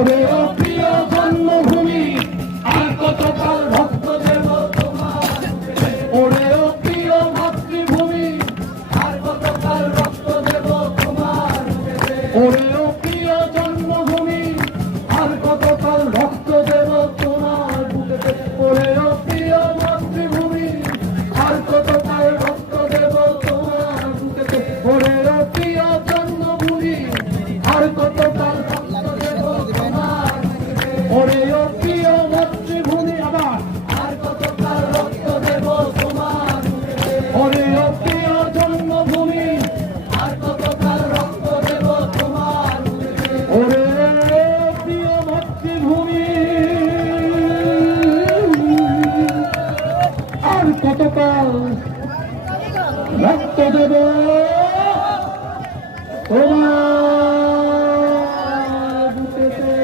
ওরে ও প্রিয় জন্মভূমি আর কতকাল ভক্ত দেব তোমার, ওরে ও প্রিয় মাতৃভূমি আর কতকাল রক্ত দেব তোমার, ওরে ও প্রিয় জন্মভূমি আর কতকাল রক্ত দেব তোমার, ওরে ও প্রিয় মাতৃভূমি আর কতকাল রক্ত দেব তোমার, ওরে ও প্রিয় জন্মভূমি আর কতকাল ওরে ও প্রিয় মাতৃভূমি আবার আর কতকাল রক্ত দেব তোমার, ওরে ও প্রিয় জন্মভূমি আর কতকাল রক্ত দেব তোমার, ওরে প্রিয় মাতৃভূমি আর কতকাল রক্ত দেব তোমার।